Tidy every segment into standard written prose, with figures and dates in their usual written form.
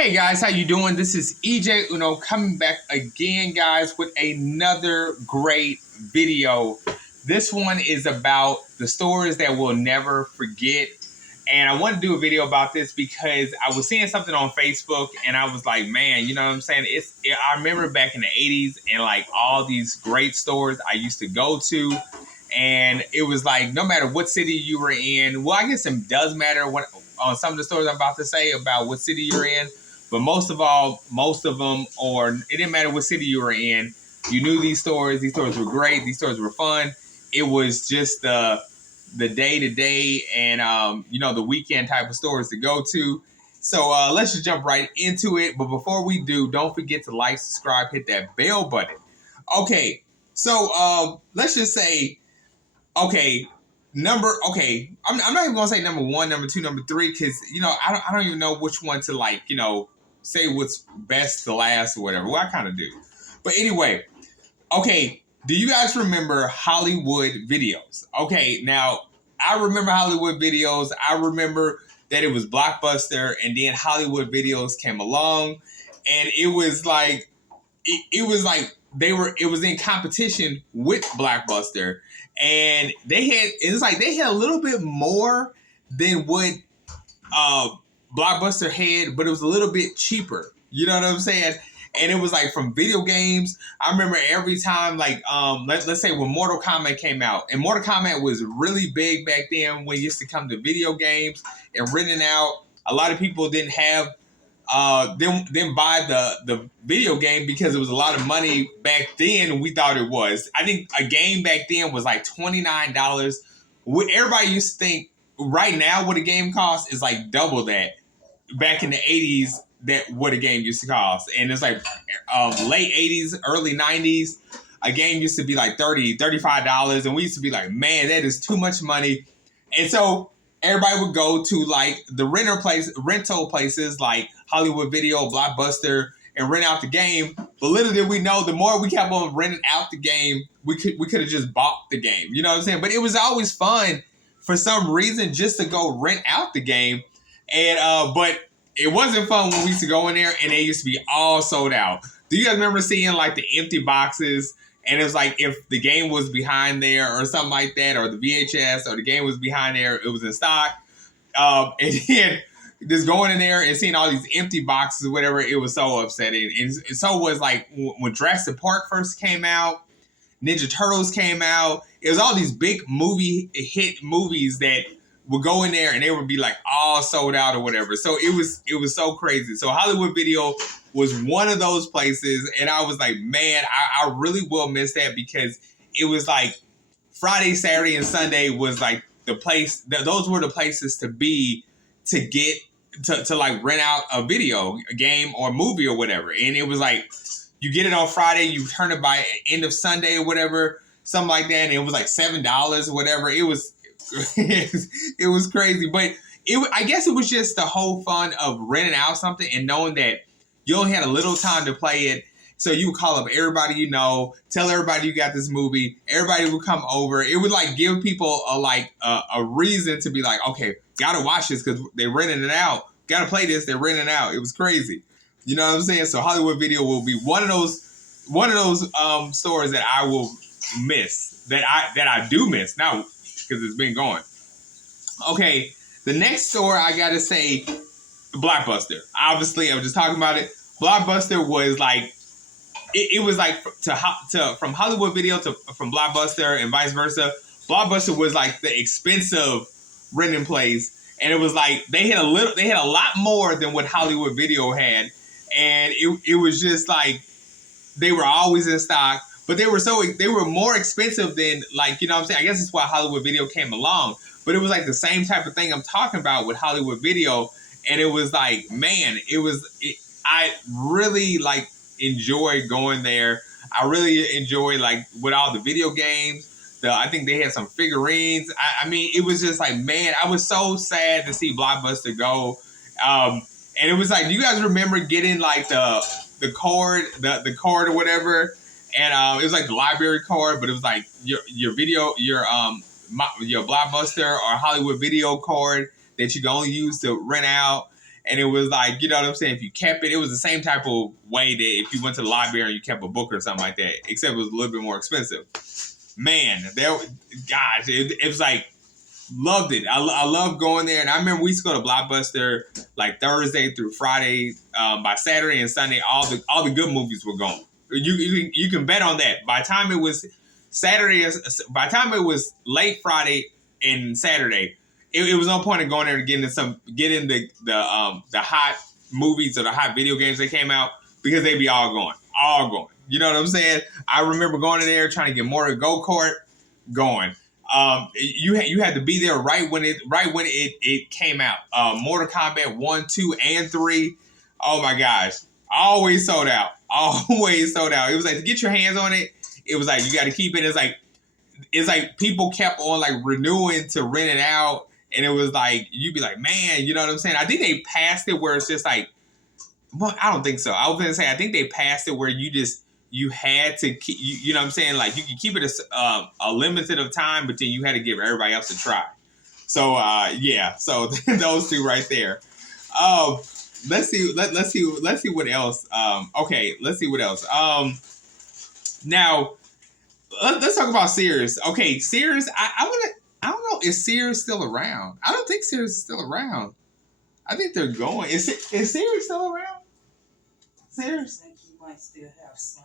Hey guys, how you doing? This is EJ Uno coming back again, guys, with another great video. This one is about the stories that we'll never forget. And I want to do a video about this because I was seeing something on Facebook and I was like, man, you know what I'm saying? I remember back in the 80s and like all these great stores I used to go to. And it was like, no matter what city you were in, well, I guess it does matter on some of the stories I'm about to say about what city you're in. But most of all, most of them, or it didn't matter what city you were in, you knew these stores. These stores were great. These stores were fun. It was just the day-to-day and, the weekend type of stores to go to. So let's just jump right into it. But before we do, don't forget to like, subscribe, hit that bell button. Okay, so let's just say, I'm not even gonna say number one, number two, number three, because I don't even know which one to say what's best to last or whatever. Well, I kind of do, but anyway, okay. Do you guys remember Hollywood Videos? Okay, now I remember Hollywood Videos. I remember that it was Blockbuster, and then Hollywood Videos came along, and it was like it was in competition with Blockbuster. And they had a little bit more than what Blockbuster had, but it was a little bit cheaper. You know what I'm saying? And it was like from video games. I remember every time, let's say when Mortal Kombat came out, and Mortal Kombat was really big back then when it used to come to video games and renting out. A lot of people didn't have didn't buy the video game because it was a lot of money back then. We thought it was. I think a game back then was like $29. Everybody used to think right now what a game costs is like double that. Back in the 80s, that what a game used to cost. And it's like late 80s, early 90s, a game used to be like $30, $35. And we used to be like, man, that is too much money. And so everybody would go to like the rental places like Hollywood Video, Blockbuster, and rent out the game. But little did we know, the more we kept on renting out the game, we could have just bought the game. You know what I'm saying? But it was always fun for some reason just to go rent out the game. And but it wasn't fun when we used to go in there and they used to be all sold out. Do you guys remember seeing like the empty boxes? And it was like if the game was behind there or something like that, or the VHS or the game was behind there, it was in stock. And then just going in there and seeing all these empty boxes or whatever, it was so upsetting. And so was like when Jurassic Park first came out, Ninja Turtles came out. It was all these big hit movies that would go in there and they would be like all sold out or whatever. So it was so crazy. So Hollywood Video was one of those places, and I was like, man, I really will miss that, because it was like Friday, Saturday, and Sunday was like the place. Those were the places to be to get to like rent out a video, a game, or movie or whatever. And it was like you get it on Friday, you return it by end of Sunday or whatever, something like that. And it was like $7 or whatever. It was it was crazy, but I guess it was just the whole fun of renting out something and knowing that you only had a little time to play it. So you would call up everybody you know, tell everybody you got this movie. Everybody would come over. It would like give people a reason to be like, okay, gotta watch this because they're renting it out. Gotta play this. They're renting it out. It was crazy. You know what I'm saying? So Hollywood Video will be one of those stores that I will miss. That I do miss now because it's been going. Okay, the next store I gotta say, Blockbuster. Obviously, I was just talking about it. Blockbuster was like, it was like from Hollywood Video to from Blockbuster and vice versa. Blockbuster was like the expensive renting place, and it was like they had a lot more than what Hollywood Video had, and it was just like they were always in stock, but they were more expensive than, like, you know what I'm saying? I guess that's why Hollywood Video came along. But it was like the same type of thing I'm talking about with Hollywood Video. And it was like, man, I really like enjoyed going there. I really enjoyed like with all the video games. I think they had some figurines. I mean, it was just like, man, I was so sad to see Blockbuster go. And it was like, do you guys remember getting like the card or whatever? And it was like the library card, but it was like your video, your Blockbuster or Hollywood Video card that you can only use to rent out. And it was like, you know what I'm saying? If you kept it, it was the same type of way that if you went to the library and you kept a book or something like that, except it was a little bit more expensive. Man, gosh, it was like, loved it. I love going there. And I remember we used to go to Blockbuster like Thursday through Friday. By Saturday and Sunday, all the good movies were gone. You can bet on that. By the time it was Saturday, by the time it was late Friday and Saturday, it was no point in going there to get in the hot movies or the hot video games that came out, because they'd be all gone. You know what I'm saying? I remember going in there trying to get Mortal Go-Kart going. You had to be there right when it came out. Mortal Kombat 1, 2, and 3. Oh my gosh. Always sold out. Always sold out. It was like, to get your hands on it, it was like you got to keep it. It's like people kept on like renewing to rent it out, and it was like you'd be like, man, you know what I'm saying? I think they passed it where it's just like, well, I don't think so. I was gonna say I think they passed it where you had to keep, you know what I'm saying? Like you could keep it a limited of time, but then you had to give everybody else a try. So yeah, so those two right there. Let's see what else. Okay, let's see what else. Now let's talk about Sears. Okay, Sears. I don't know. Is Sears still around? I don't think Sears is still around. I think they're going. Is Sears still around? Sears. I think you might still have some.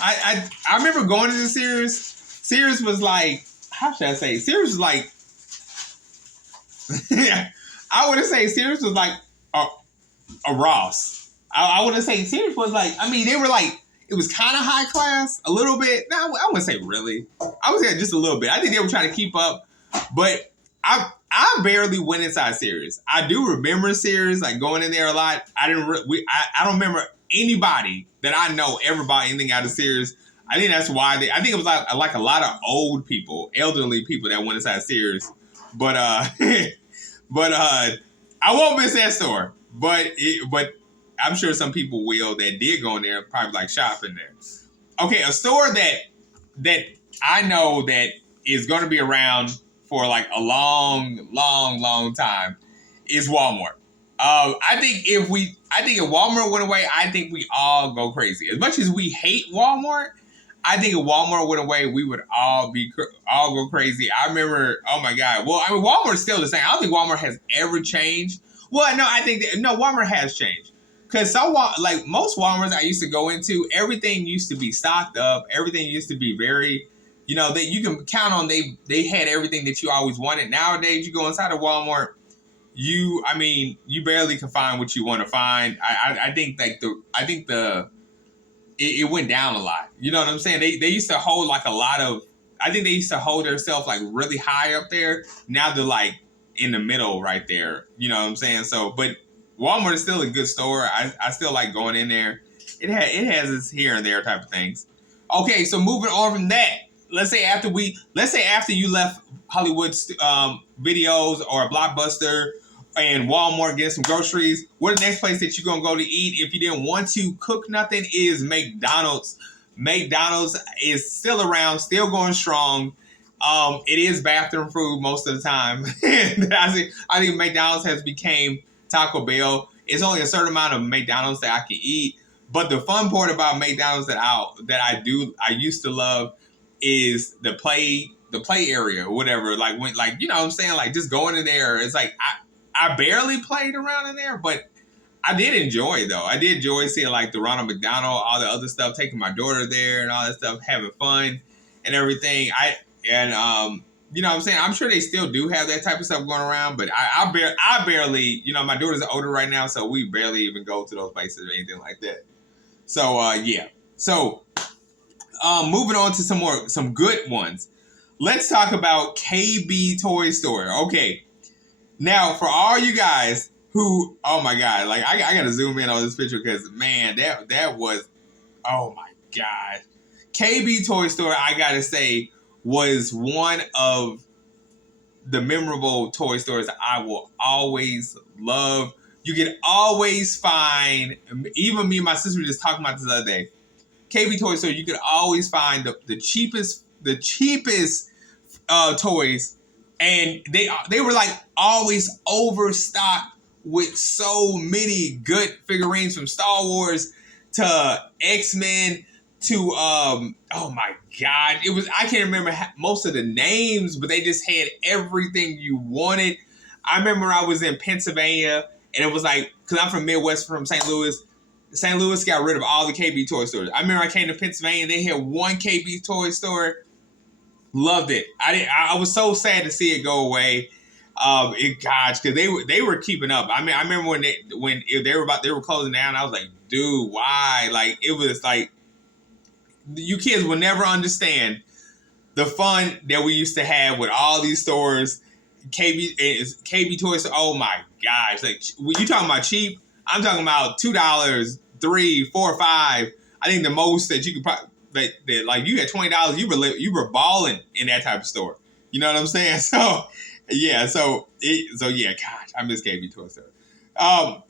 I remember going to the Sears. Sears was like, how should I say? Sears was like, I wouldn't say Sears was like a Ross. I wouldn't say Sears was like, I mean, they were like, it was kind of high class, a little bit. No, I wouldn't say really. I would say just a little bit. I think they were trying to keep up, but I barely went inside Sears. I do remember Sears, like going in there a lot. I don't remember anybody that I know ever bought anything out of Sears. I think that's why I think it was like a lot of old people, elderly people that went inside Sears. But I won't miss that store. But I'm sure some people will that did go in there, probably like shopping there. Okay, a store that I know that is going to be around for like a long time is Walmart. I think if Walmart went away, I think we all go crazy. As much as we hate Walmart, I think if Walmart went away, we would all go crazy. I remember, oh my God. Well, I mean, Walmart's still the same. I don't think Walmart has ever changed. Well, no, Walmart has changed. Because like most Walmarts I used to go into, everything used to be stocked up. Everything used to be very, that you can count on. They had everything that you always wanted. Nowadays, you go inside a Walmart, you barely can find what you want to find. I think it went down a lot. You know what I'm saying? They used to hold like a lot of. I think they used to hold themselves like really high up there. Now they're like in the middle right there. You know what I'm saying? So, but Walmart is still a good store. I still like going in there. It has its here and there type of things. Okay, so moving on from that, let's say after you left Hollywood videos or Blockbuster and Walmart, get some groceries, what the next place that you're gonna go to eat if you didn't want to cook nothing is McDonald's. McDonald's is still around, still going strong. It is bathroom food most of the time. I think McDonald's has become Taco Bell. It's only a certain amount of McDonald's that I can eat. But the fun part about McDonald's that I used to love is the play area or whatever. Like when, like, you know what I'm saying? Like just going in there. It's like I barely played around in there, but I did enjoy it though. I did enjoy seeing like the Ronald McDonald, all the other stuff, taking my daughter there and all that stuff, having fun and everything. You know what I'm saying? I'm sure they still do have that type of stuff going around, but I barely, my daughter's older right now, so we barely even go to those places or anything like that. So, yeah. So, moving on to some good ones. Let's talk about KB Toy Store. Okay. Now, for all you guys who, oh my God, like I got to zoom in on this picture because, man, that was, oh my God. KB Toy Store, I got to say, was one of the memorable toy stores I will always love. You can always find, even me and my sister were just talking about this the other day, KB Toy Store, you could always find the cheapest toys, and they were like always overstocked with so many good figurines from Star Wars to X-Men to oh my god, it was, I can't remember most of the names, but they just had everything you wanted. I remember I was in Pennsylvania, and it was like, because I'm from Midwest, from St. Louis. St. Louis got rid of all the KB toy stores. I remember I came to Pennsylvania, they had one KB toy store. Loved it. I was so sad to see it go away. Gosh, because they were keeping up. I mean, I remember when they were closing down. I was like, dude, why? Like, it was like, you kids will never understand the fun that we used to have with all these stores. KB toys. Oh my gosh! Like, when you talking about cheap, I'm talking about $2, $3, $4, $5. I think the most that you could probably, like you had $20, you were balling in that type of store. You know what I'm saying? So yeah, gosh, I miss KB toy store.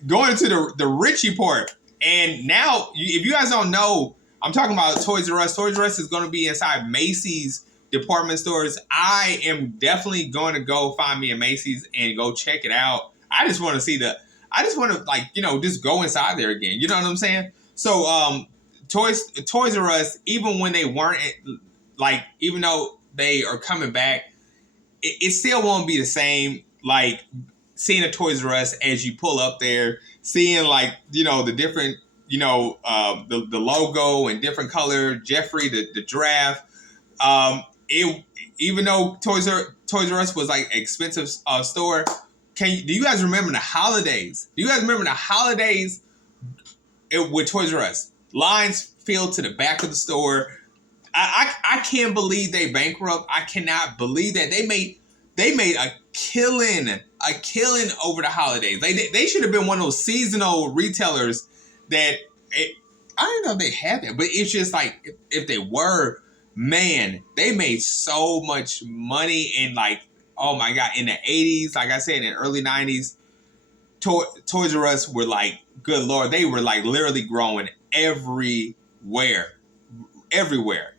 Going to the Richie port, and now if you guys don't know, I'm talking about Toys R Us. Toys R Us is going to be inside Macy's department stores. I am definitely going to go find me a Macy's and go check it out. I just want to see I just want to, like, just go inside there again. You know what I'm saying? So Toys R Us, even when they weren't, like, even though they are coming back, it still won't be the same. Like, seeing a Toys R Us as you pull up there, seeing, like, the different, the logo and different color, Jeffrey the giraffe. Even though Toys R Us was like expensive store, do you guys remember the holidays? Do you guys remember the holidays with Toys R Us? Lines filled to the back of the store. I can't believe they bankrupt. I cannot believe that they made a killing over the holidays. They should have been one of those seasonal retailers that I don't know if they had that, but it's just like, if they were, man, they made so much money in, like, oh my god, in the 80s, like I said, in the early 90s, Toys R Us were like, good lord, they were like literally growing everywhere.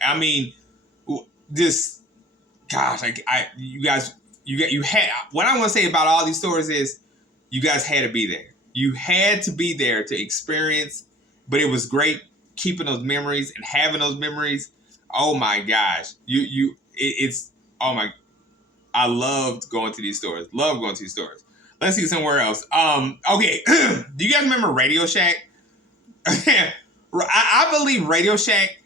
I mean, this, gosh, you had, what I want to say about all these stores is, you guys had to be there. You had to be there to experience, but it was great keeping those memories and having those memories. Oh my gosh, it's oh my, I loved going to these stores. Love going to these stores. Let's see somewhere else. Okay, do you guys remember Radio Shack? I believe Radio Shack,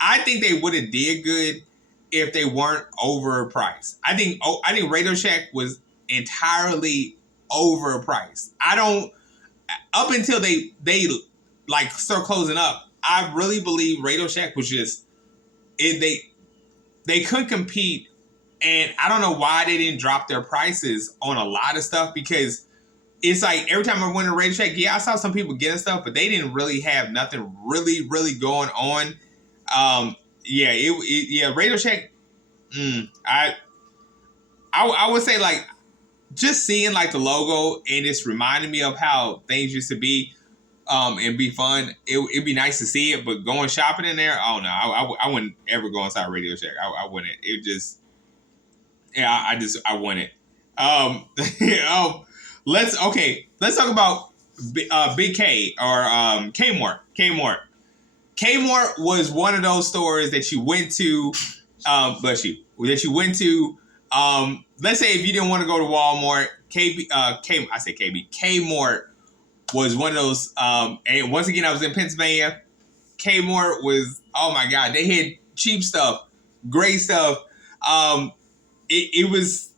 I think they would have did good if they weren't overpriced. I think Radio Shack was entirely overpriced. Up until they like start closing up, I really believe Radio Shack was just they couldn't compete, and I don't know why they didn't drop their prices on a lot of stuff, because it's like every time I went to Radio Shack, yeah, I saw some people getting stuff, but they didn't really have nothing really going on. Radio Shack. I would say, like, just seeing like the logo, and it's reminding me of how things used to be, and be fun. It'd be nice to see it, but going shopping in there, oh no, I wouldn't ever go inside Radio Shack. I wouldn't. It just, yeah, I wouldn't. Let's talk about Big K, or Kmart. Kmart was one of those stores that you went to, let's say if you didn't want to go to Walmart, Kmart was one of those, and once again, I was in Pennsylvania. Kmart was, oh my god, they had cheap stuff, great stuff. It's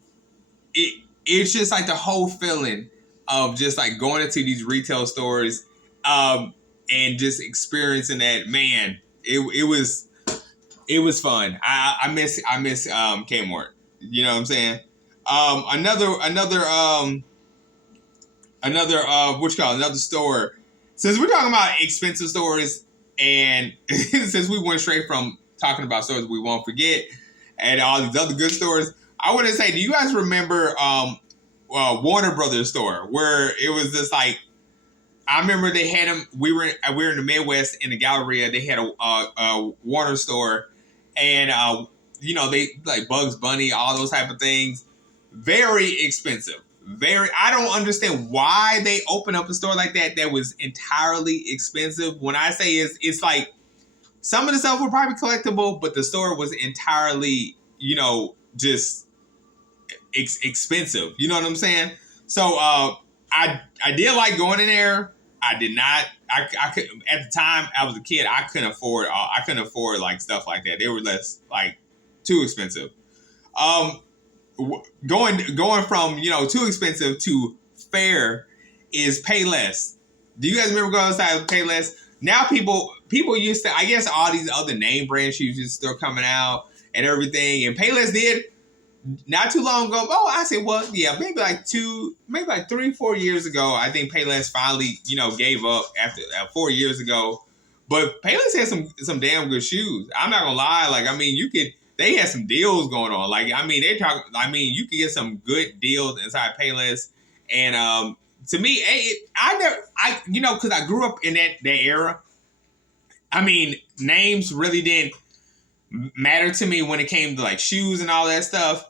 just like the whole feeling of just like going into these retail stores, and just experiencing that, man, it was fun. I miss Kmart. You know what I'm saying? Another store. Since we're talking about expensive stores, and since we went straight from talking about stores we won't forget and all these other good stores, I want to say, do you guys remember Warner Brothers store, where it was just like, I remember they had them. We were in the Midwest in the Galleria. They had a Warner store, and they like Bugs Bunny, all those type of things. Very expensive. I don't understand why they open up a store like that was entirely expensive. When I say it's like some of the stuff were probably collectible, but the store was entirely, just expensive. You know what I'm saying? So I did like going in there. I did not. I could at the time I was a kid. I couldn't afford. Like stuff like that. They were less like too expensive. Um, going from too expensive to fair is Payless. Do you guys remember going outside of Payless? Now people used to, I guess, all these other name brand shoes are still coming out and everything. And Payless did not too long ago. Oh, I said, well, yeah, maybe like 3-4 years ago. I think Payless finally gave up after 4 years ago. But Payless had some damn good shoes. I'm not gonna lie. Like, I mean, they had some deals going on. Like, I mean, you could get some good deals inside Payless. And to me, because I grew up in that era. I mean, names really didn't matter to me when it came to like shoes and all that stuff.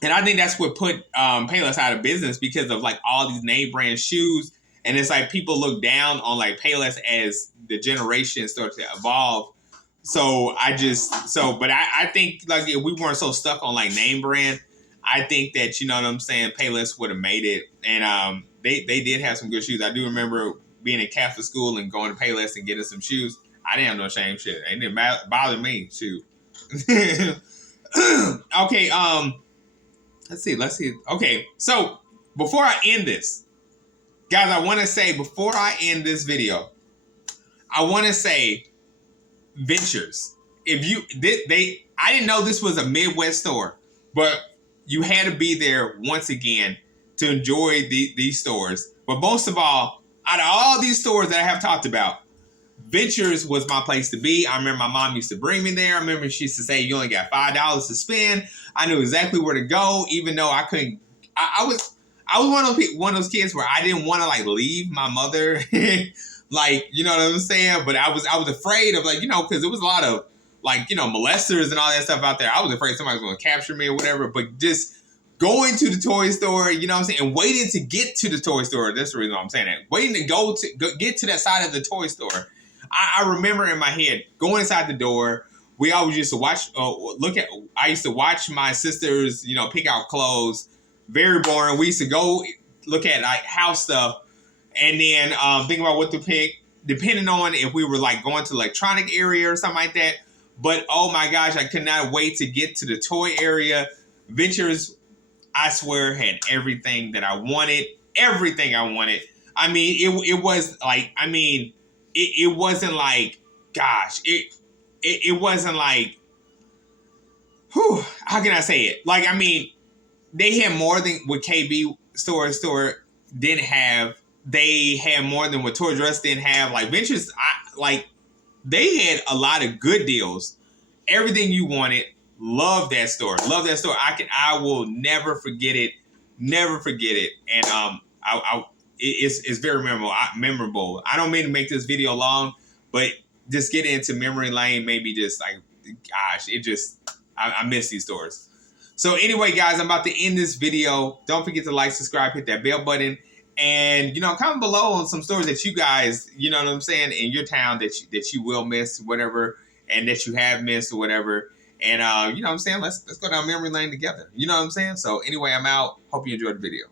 And I think that's what put Payless out of business, because of like all these name brand shoes. And it's like people look down on like Payless as the generation starts to evolve. So but I think like if we weren't so stuck on like name brand, I think that, you know what I'm saying, Payless would have made it. And they did have some good shoes. I do remember being in Catholic school and going to Payless and getting some shoes. I didn't have no shame shit. It didn't bother me. Shoot. Okay. Let's see. Okay. So before I end this, guys, I want to say before I end this video, I want to say Ventures. I didn't know this was a Midwest store, but you had to be there once again to enjoy these stores. But most of all, out of all these stores that I have talked about, Ventures was my place to be. I remember my mom used to bring me there. I remember she used to say, you only got $5 to spend. I knew exactly where to go, even though I couldn't. I was one of those kids where I didn't want to like leave my mother, like, you know what I'm saying. But I was afraid of like, because there was a lot of like, molesters and all that stuff out there. I was afraid somebody was going to capture me or whatever. But just going to the toy store, you know what I'm saying, and waiting to get to the toy store. That's the reason why I'm saying that. Waiting to get to that side of the toy store. I remember in my head going inside the door. We always used to watch, I used to watch my sisters, pick out clothes. Very boring. We used to go look at like house stuff and then think about what to pick, depending on if we were like going to the electronic area or something like that. But oh my gosh, I could not wait to get to the toy area. Ventures, I swear, had everything that I wanted. Everything I wanted. I mean, it was like, I mean, it wasn't like, gosh, it wasn't like, whew, how can I say it? Like, I mean, they had more than what KB store didn't have. They had more than what Toys R Us didn't have. Like Ventures, they had a lot of good deals. Everything you wanted. Love that store. Love that store. I will never forget it. Never forget it. And it's very memorable. I don't mean to make this video long, but just get into memory lane. Maybe just like, gosh, I miss these stores. So anyway, guys, I'm about to end this video. Don't forget to like, subscribe, hit that bell button. And, comment below on some stores that you guys, you know what I'm saying, in your town that you will miss, whatever, and that you have missed or whatever. And, you know what I'm saying, let's go down memory lane together. You know what I'm saying? So anyway, I'm out. Hope you enjoyed the video.